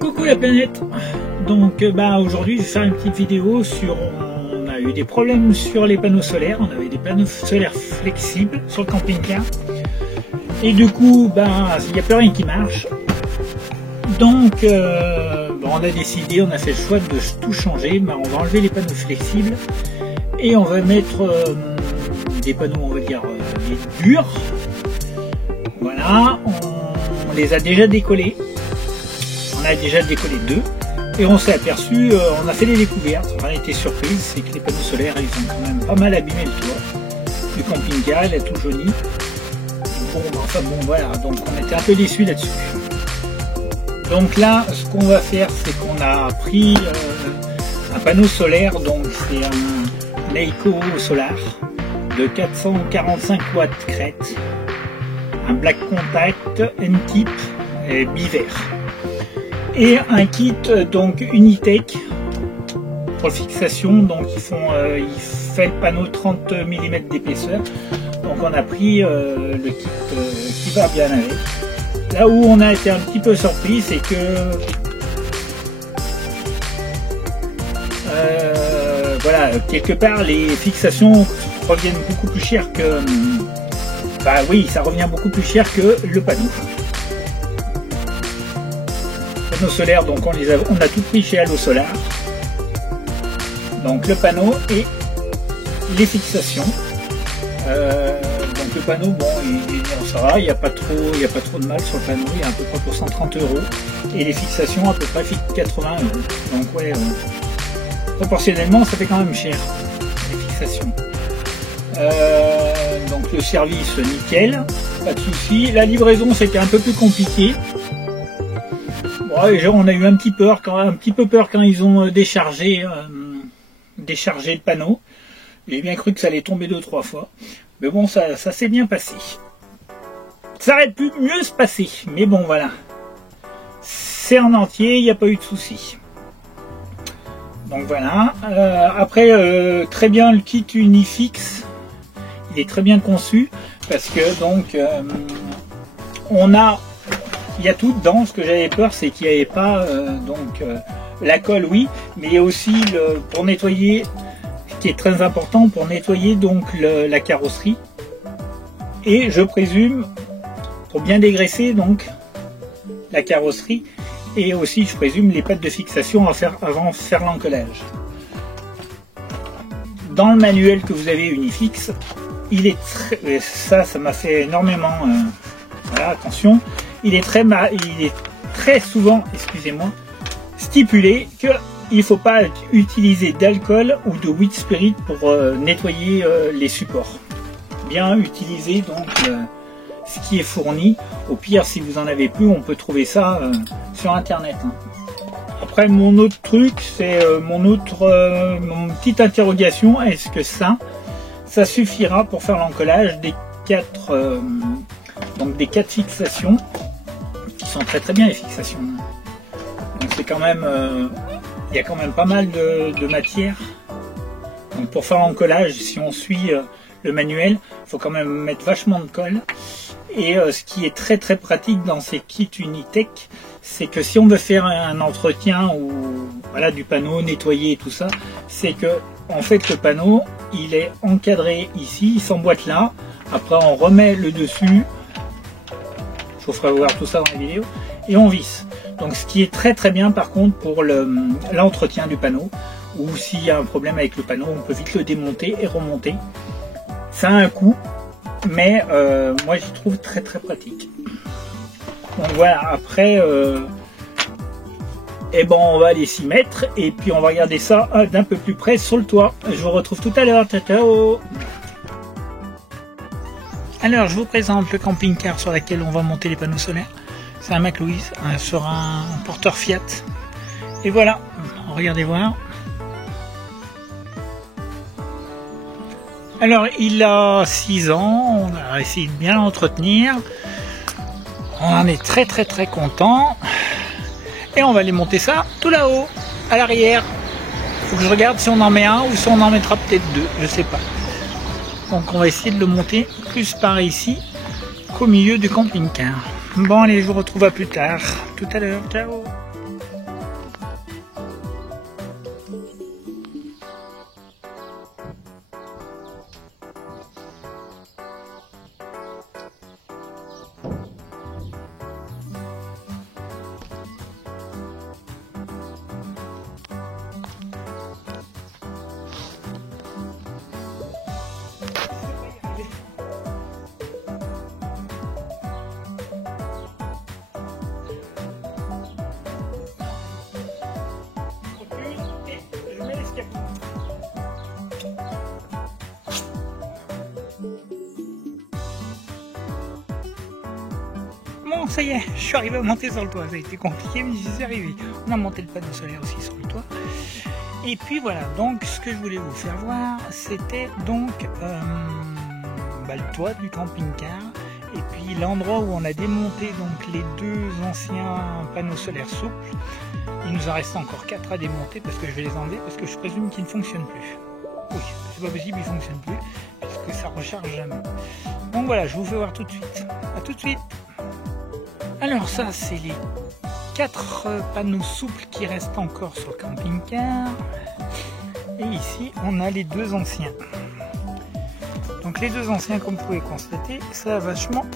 Coucou la planète. Donc aujourd'hui je vais faire une petite vidéo sur, on a eu des problèmes sur les panneaux solaires, on avait des panneaux solaires flexibles sur le camping-car et du coup il n'y a plus rien qui marche. Donc on a décidé, on a fait le choix de tout changer. On va enlever les panneaux flexibles et on va mettre des panneaux, on va dire les durs. Voilà, on les a déjà décollés. On a déjà décollé deux et on s'est aperçu, on a fait des découvertes, on a été surprise, c'est que les panneaux solaires ils ont quand même pas mal abîmé le toit du camping-car, il a tout jauni. Voilà, donc on était un peu déçus là-dessus. Donc là, ce qu'on va faire, c'est qu'on a pris un panneau solaire, donc c'est un Leico Solar de 445 watts crête, un black contact N-type et bivert. Et un kit donc Unitech pour fixation, donc il fait le panneau 30 mm d'épaisseur, donc on a pris le kit qui va bien avec. Là où on a été un petit peu surpris, c'est que voilà, quelque part les fixations reviennent beaucoup plus cher que oui, ça revient beaucoup plus cher que le panneau. Solaire, donc on a tout pris chez Allo Solar, donc le panneau et les fixations. Donc le panneau, bon, ça va, il n'y a pas trop de mal sur le panneau, il y a à peu près pour 130 € et les fixations à peu près 80 €. Donc ouais, proportionnellement ça fait quand même cher les fixations. Donc le service nickel, pas de souci. La livraison c'était un peu plus compliqué. Ouais, on a eu un petit peu peur quand ils ont déchargé le panneau. J'ai bien cru que ça allait tomber 2-3 fois. Mais bon, ça s'est bien passé. Ça aurait pu mieux se passer. Mais bon, voilà. C'est en entier, il n'y a pas eu de souci. Donc voilà. Après, très bien le kit Unifix. Il est très bien conçu. Parce que donc, il y a tout dedans. Ce que j'avais peur, c'est qu'il n'y avait pas la colle, oui, mais il y a aussi pour nettoyer, ce qui est très important, pour nettoyer donc la carrosserie. Et je présume pour bien dégraisser donc la carrosserie et aussi je présume les pattes de fixation avant de faire l'encollage. Dans le manuel que vous avez Unifix, il est ça m'a fait énormément. Voilà, attention. Il est très souvent, excusez-moi, stipulé qu'il ne faut pas utiliser d'alcool ou de wheat spirit pour nettoyer les supports. Bien utiliser donc ce qui est fourni. Au pire, si vous en avez plus, on peut trouver ça sur internet. Après, mon autre truc, c'est mon petite interrogation, est-ce que ça suffira pour faire l'encollage des 4 fixations qui sont très bien, les fixations. Donc c'est quand même il y a quand même pas mal de matière. Donc pour faire l'encollage, si on suit le manuel, il faut quand même mettre vachement de colle. Et ce qui est très pratique dans ces kits Unitech, c'est que si on veut faire un entretien ou voilà du panneau, nettoyer et tout ça, c'est que en fait le panneau il est encadré ici, il s'emboîte là. Après on remet le dessus. Je vous ferai voir tout ça dans la vidéo. Et on visse. Donc ce qui est très bien par contre pour l'entretien du panneau. Ou s'il y a un problème avec le panneau, on peut vite le démonter et remonter. Ça a un coût. Mais moi j'y trouve très pratique. Donc voilà, après on va aller s'y mettre. Et puis on va regarder ça d'un peu plus près sur le toit. Je vous retrouve tout à l'heure. Ciao. Alors je vous présente le camping-car sur lequel on va monter les panneaux solaires. C'est un McLouise sur un porteur Fiat. Et voilà, regardez voir. Alors il a 6 ans, on a essayé de bien l'entretenir. On en est très content. Et on va aller monter ça tout là-haut, à l'arrière. Il faut que je regarde si on en met un ou si on en mettra peut-être 2, je sais pas. Donc on va essayer de le monter plus par ici qu'au milieu du camping-car. Bon allez, je vous retrouve à plus tard. Tout à l'heure, ciao. ça y est, je suis arrivé à monter sur le toit. Ça a été compliqué, mais j'y suis arrivé. On a monté le panneau solaire aussi sur le toit. Et puis voilà, donc ce que je voulais vous faire voir, c'était donc le toit du camping-car. Et puis l'endroit où on a démonté donc les deux anciens panneaux solaires souples. Il nous en reste encore 4 à démonter parce que je vais les enlever parce que je présume qu'ils ne fonctionnent plus. Oui, c'est pas possible, ils ne fonctionnent plus puisque ça recharge jamais. Donc voilà, je vous fais voir tout de suite. A tout de suite. Alors ça, c'est les 4 panneaux souples qui restent encore sur le camping-car. Et ici, on a les deux anciens. Donc les deux anciens, comme vous pouvez constater, ça a vachement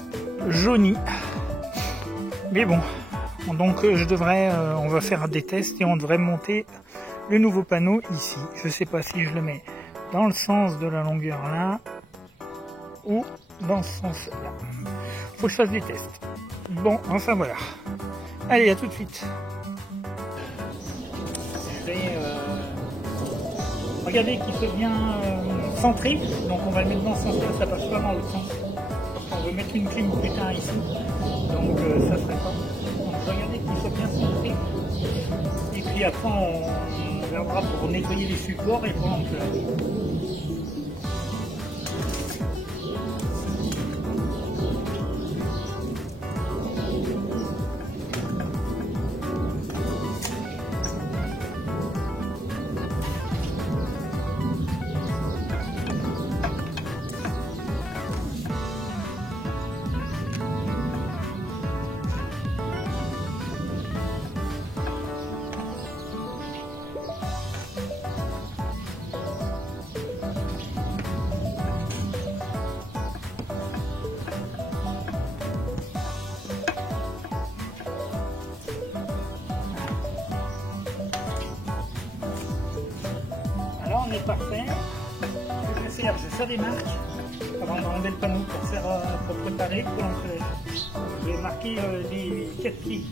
jauni. Mais bon, donc on va faire des tests et on devrait monter le nouveau panneau ici. Je ne sais pas si je le mets dans le sens de la longueur là ou dans ce sens là. Faut que je fasse des tests. Bon, enfin voilà. Allez, à tout de suite. Je vais regarder qu'il soit bien centré. Donc on va le mettre dans ce sens-là, ça passe pas dans l'autre sens. On veut mettre une clim plus tard ici. Donc ça serait pas. Donc regardez qu'il soit bien centré. Et puis après on verra pour nettoyer les supports et pour l'empilage. On est parfait. Je vais faire des marques avant d'enlever le panneau pour préparer pour l'entrelage. Je vais marquer les 4 pieds.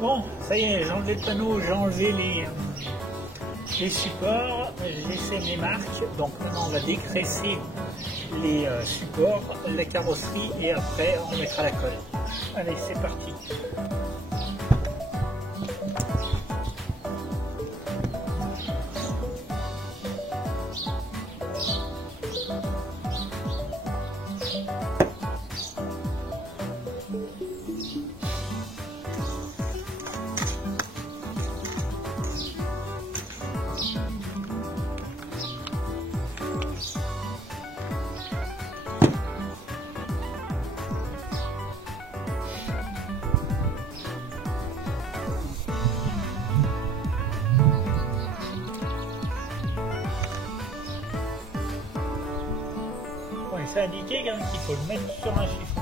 Bon, ça y est, j'ai enlevé le panneau, j'ai enlevé les supports, j'ai laissé mes marques. Donc maintenant on va dégraisser les supports, la carrosserie et après on mettra la colle. Allez, c'est parti. C'est indiqué quand même qu'il faut le mettre sur un chiffon.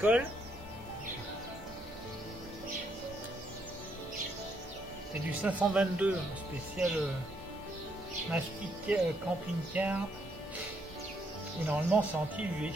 colle. C'est du 522 spécial mastic camping-car. Et normalement c'est anti-UV.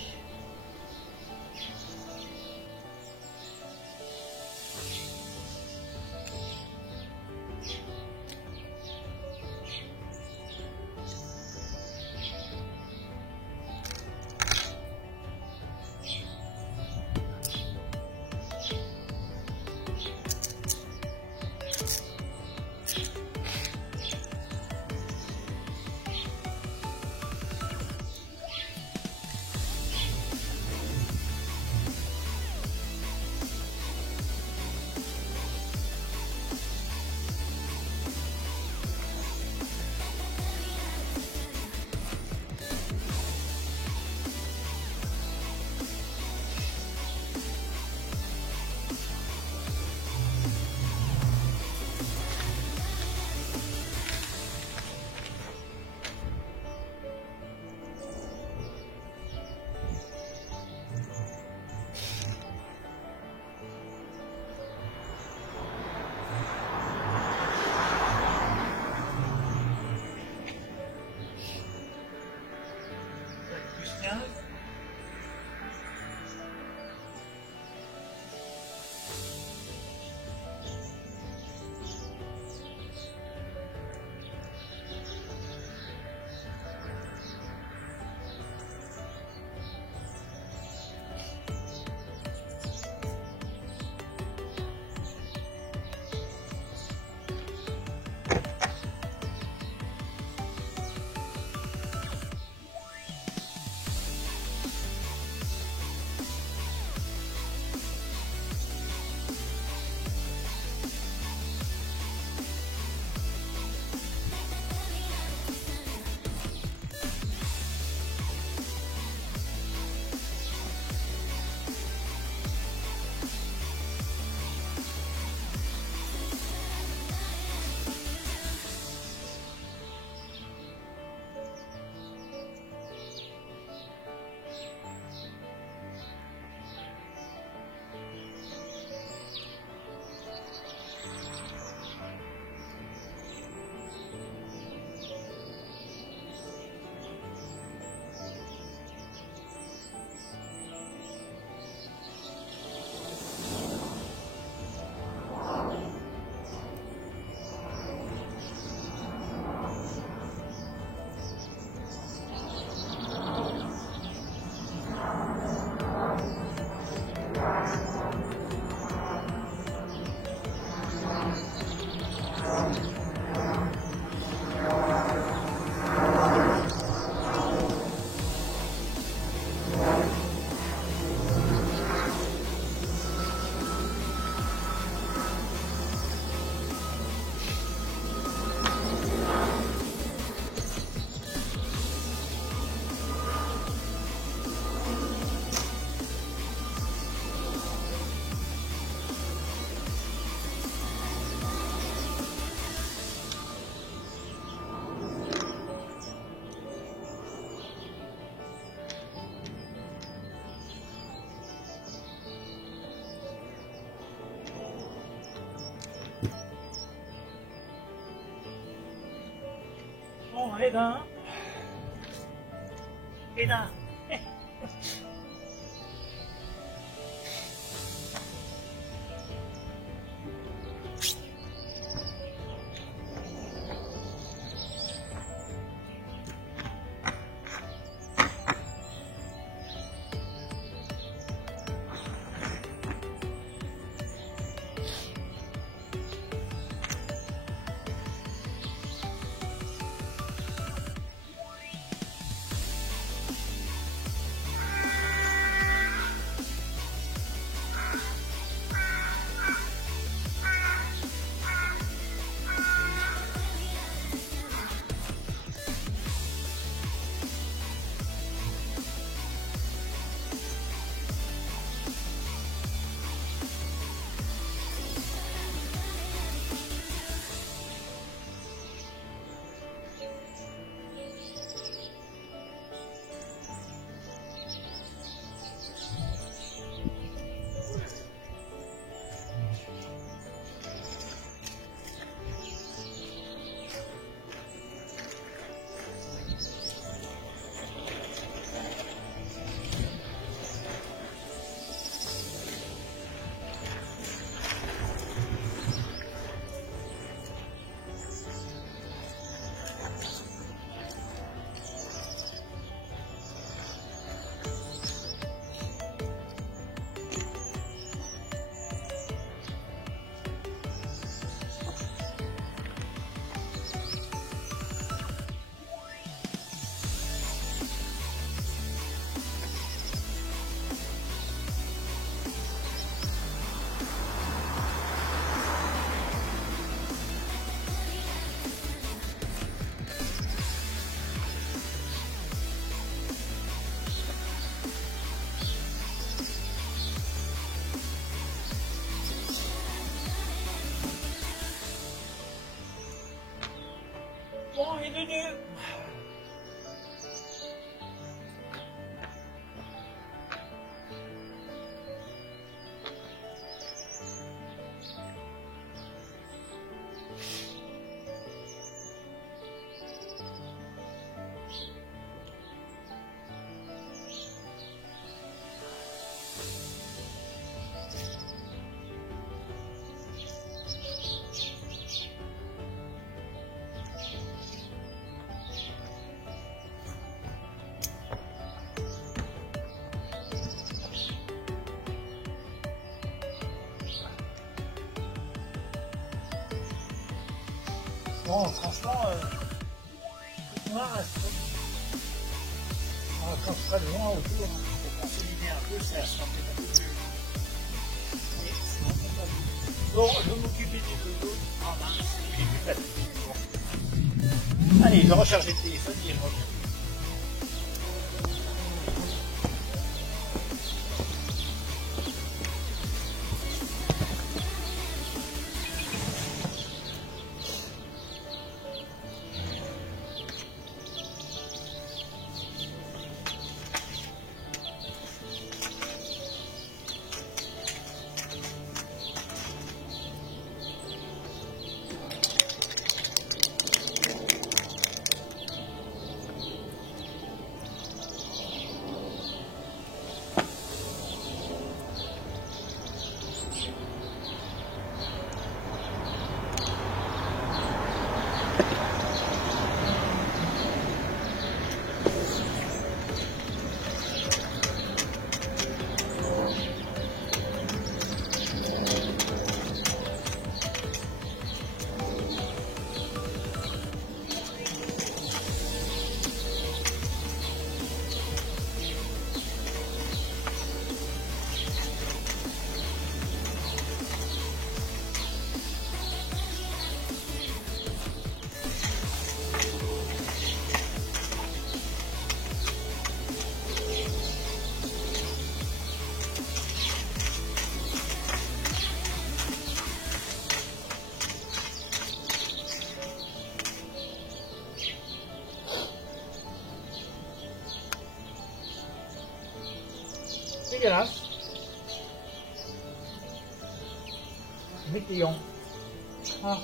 Bon, Eda. Eda. Bon, et de deux. Bon, franchement, moi, quand je serai loin autour, pour consolider un peu, ça sera peut-être un peu plus. Mais c'est vraiment pas bon. Bon, je vais m'occuper des deux autres. Ah mince, j'ai plus facile. Bon. Allez, je vais recharger le téléphone et je reviens. Dégueulasse. Météon. Ah.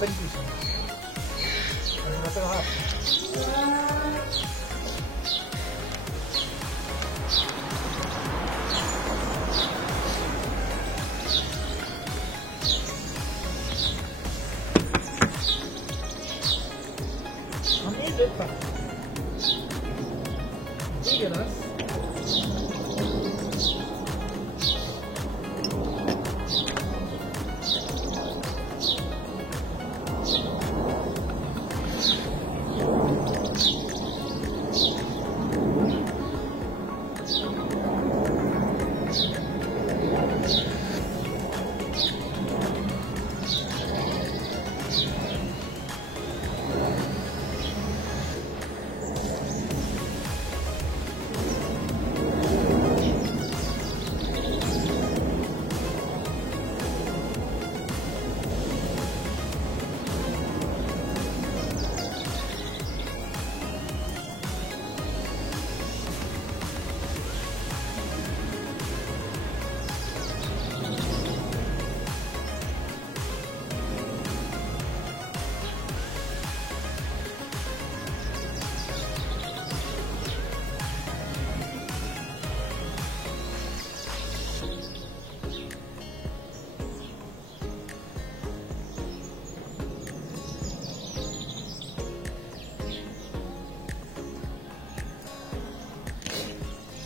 Pas du tout ça. Je m'appellera un mille de pas. Dégueulasse.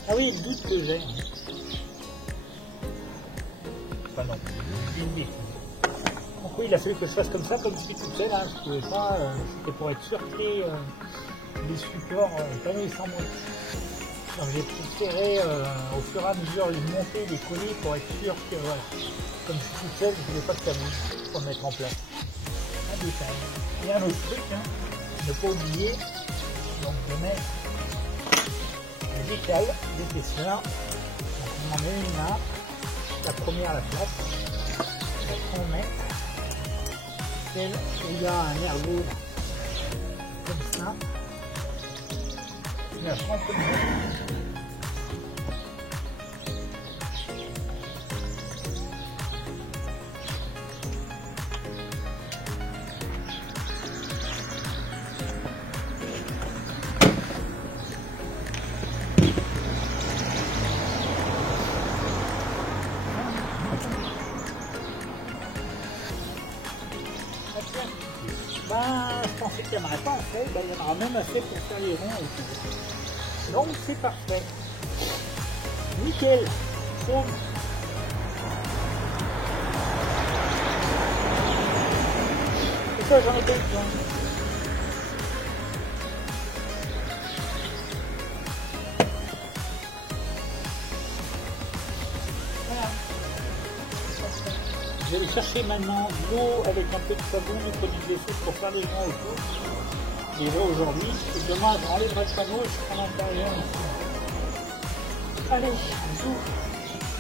Ah oui, le doute que j'ai. Enfin non, j'ai une bêtise. Donc oui, il a fallu que je fasse comme ça, comme je suis tout seul, hein. Je pouvais pas, c'était pour être sûr que les supports, les panneaux ils s'en montent. Donc j'ai préféré au fur et à mesure les monter, les coller pour être sûr que voilà, comme je suis tout seul, je ne voulais pas que ça bouge pour mettre en place. Un détail. Et un autre truc, hein, ne pas oublier donc de mettre la décale d'épaisseur. Donc on en met une là, la première à la place. Après on met celle où il y a un ergot comme ça. Et après on peut le mettre. Ben, je pensais qu'il n'y en aurait pas assez, ben, il y en aura même assez pour faire les ronds autour. Donc c'est parfait. Nickel. Bon. Et ça j'en ai pas eu besoin. Voilà. Je vais aller chercher maintenant de l'eau avec un peu de savon, du produit de vaisselle pour faire les ronds autour. Déjà aujourd'hui, et demain je enlèverai le panneau et je prends l'intérieur ici. Allez, bisous.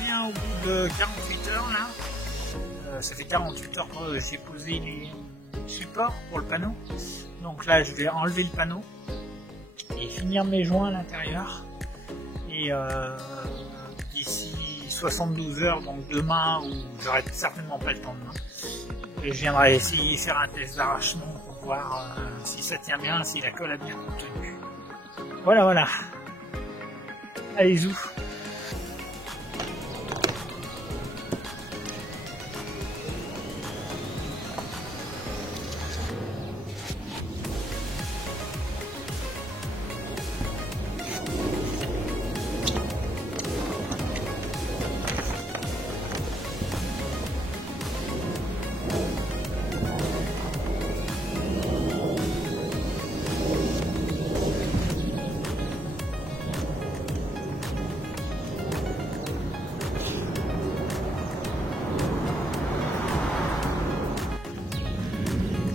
Bien au bout de 48 heures là. Ça fait 48 heures que j'ai posé les supports pour le panneau. Donc là je vais enlever le panneau et finir mes joints à l'intérieur. Et d'ici 72 heures, donc demain, ou j'aurai certainement pas le temps demain, et je viendrai essayer de faire un test d'arrachement pour voir si ça tient bien, si la colle a bien contenu. Voilà, voilà. Allez, zou.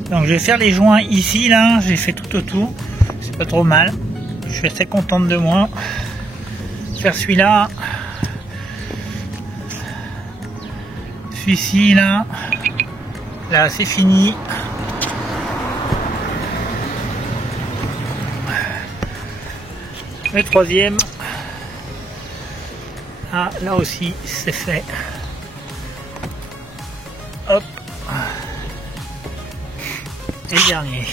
Donc je vais faire les joints ici, là, j'ai fait tout autour, c'est pas trop mal, je suis assez contente de moi. Faire celui-là, celui-ci, là c'est fini. Le troisième, là aussi c'est fait. Hop. Et le dernier.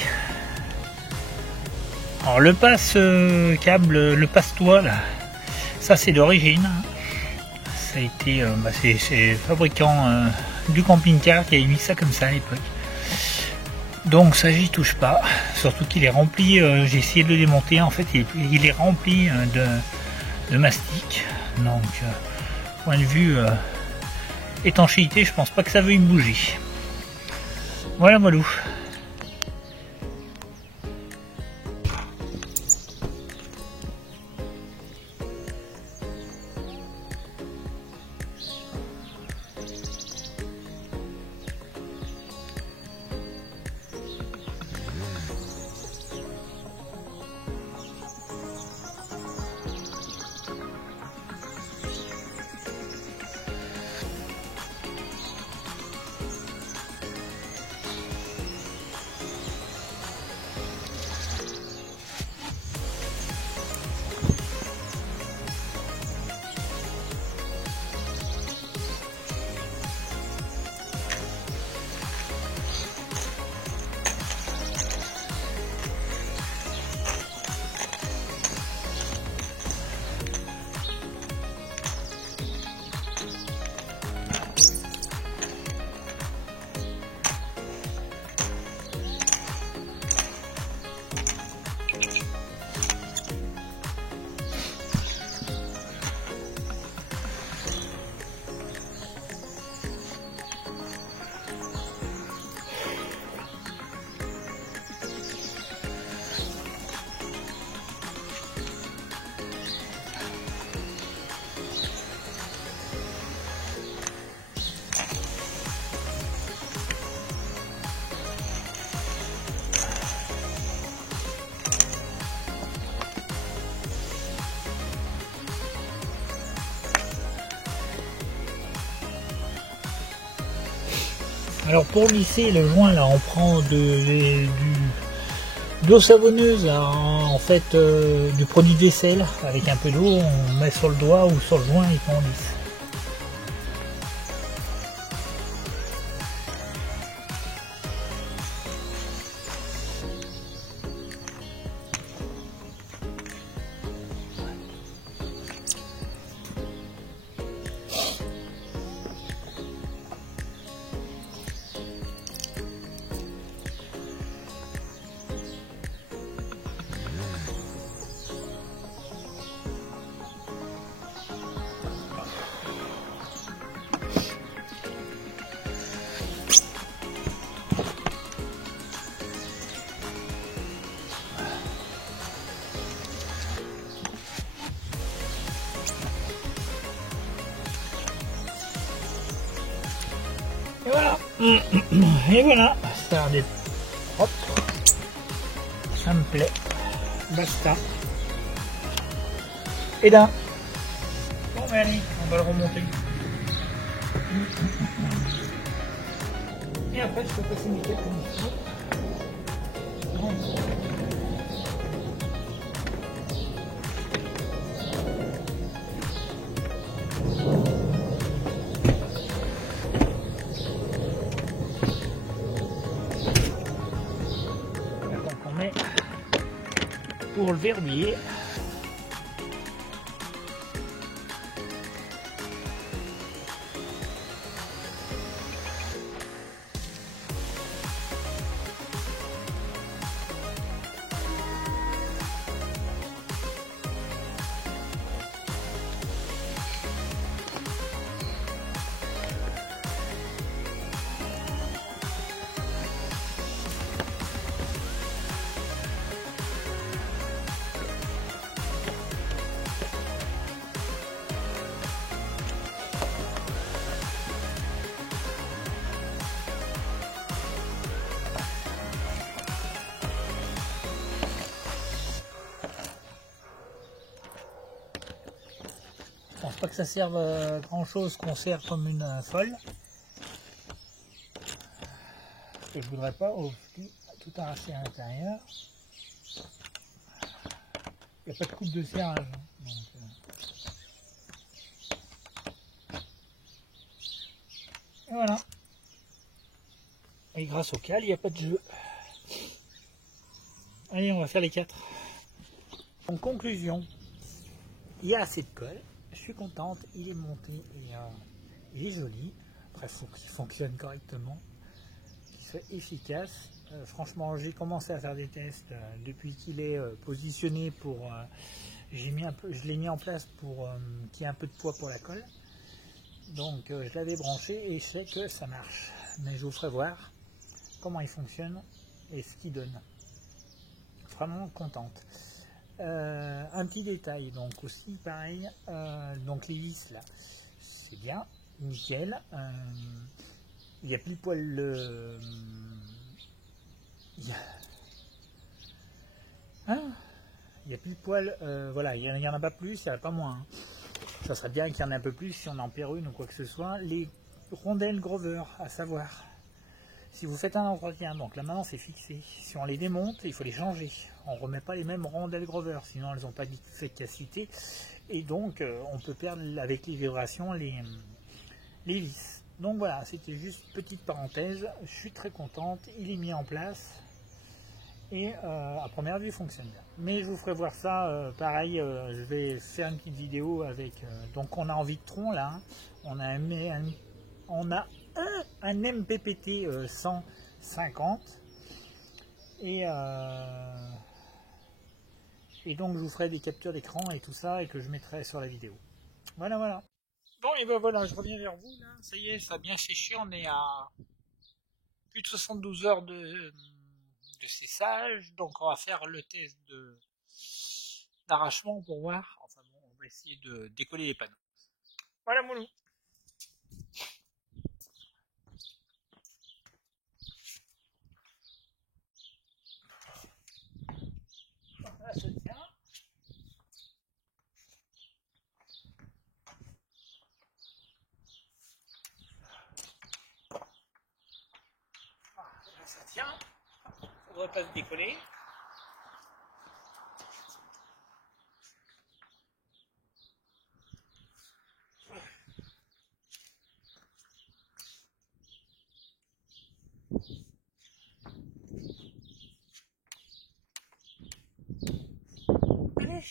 Alors le passe-câble, le passe-toit là, ça c'est d'origine. Ça a été, c'est le fabricant du camping-car qui a mis ça comme ça à l'époque. Donc ça j'y touche pas. Surtout qu'il est rempli, j'ai essayé de le démonter, en fait il est rempli de mastic. Donc point de vue étanchéité, je pense pas que ça veuille bouger. Voilà molou. Alors pour lisser le joint là, on prend d'eau savonneuse, en fait du produit de vaisselle avec un peu d'eau, on met sur le doigt ou sur le joint et puis on lisse. Et voilà, et voilà, ça a l'air d'être propre, ça me plaît, basta. Et là, bon mais allez, on va le remonter. Et après je peux passer mes quelques morceaux. Pour le verrouiller. Je pense pas que ça serve à grand chose qu'on sert comme une folle. Parce que je voudrais pas aussi tout arracher à l'intérieur. Il n'y a pas de coupe de serrage. Donc, et voilà. Et grâce au cal, il n'y a pas de jeu. Allez, on va faire les 4. En conclusion, il y a assez de colle. Je suis contente, il est monté et il est joli. Après, il faut qu'il fonctionne correctement, qu'il soit efficace. Franchement, j'ai commencé à faire des tests depuis qu'il est positionné pour. Je l'ai mis en place pour qu'il y ait un peu de poids pour la colle. Donc, je l'avais branché et je sais que ça marche. Mais je vous ferai voir comment il fonctionne et ce qu'il donne. Vraiment contente. Un petit détail, donc aussi pareil, donc les vis là, c'est bien, nickel. Il y a pile poil le. Il y a pile poil, voilà, il n'y en a pas plus, il n'y en a pas moins. Hein. Ça serait bien qu'il y en ait un peu plus si on en perd une ou quoi que ce soit. Les rondelles Grover, à savoir. Si vous faites un entretien, donc là maintenant c'est fixé, si on les démonte, il faut les changer. On ne remet pas les mêmes rondelles Grover, sinon elles n'ont pas d'efficacité. Et donc on peut perdre avec les vibrations les vis. Donc voilà, c'était juste une petite parenthèse. Je suis très contente, il est mis en place. Et à première vue il fonctionne bien. Mais je vous ferai voir ça, pareil, je vais faire une petite vidéo avec... donc on a en Victron là, hein, on a un MPPT 150 et donc je vous ferai des captures d'écran et tout ça et que je mettrai sur la vidéo. Voilà. Bon et ben voilà, je reviens vers vous là. Ça y est, ça a bien séché, on est à plus de 72 heures de séchage, donc on va faire le test d'arrachement pour voir. Enfin bon, on va essayer de décoller les panneaux. Voilà mon loup. Là, ça tient. décoller. Allez,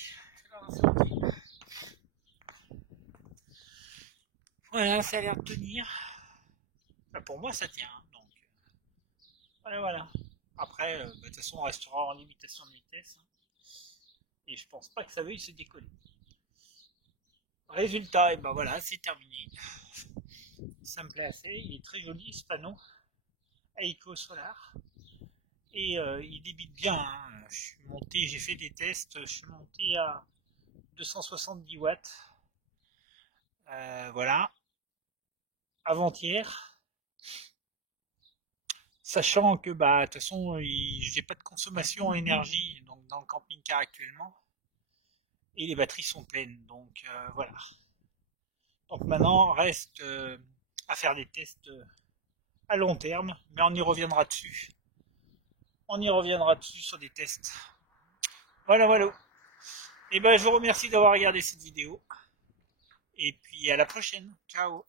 voilà, ça a l'air de tenir. Enfin, pour moi, ça tient. Donc, voilà. Après, de toute façon, on restera en limitation de vitesse. Et je pense pas que ça veuille se décoller. Résultat, et ben voilà, c'est terminé. Ça me plaît assez. Il est très joli ce panneau. Aiko Solar. Et il débite bien. Hein. Je suis monté, j'ai fait des tests. Je suis monté à 270 watts. Voilà. Avant-hier. Sachant que bah de toute façon j'ai pas de consommation en énergie donc dans le camping-car actuellement et les batteries sont pleines donc voilà. Donc maintenant reste à faire des tests à long terme mais on y reviendra dessus. On y reviendra dessus sur des tests. Voilà. Et ben je vous remercie d'avoir regardé cette vidéo et puis à la prochaine. Ciao.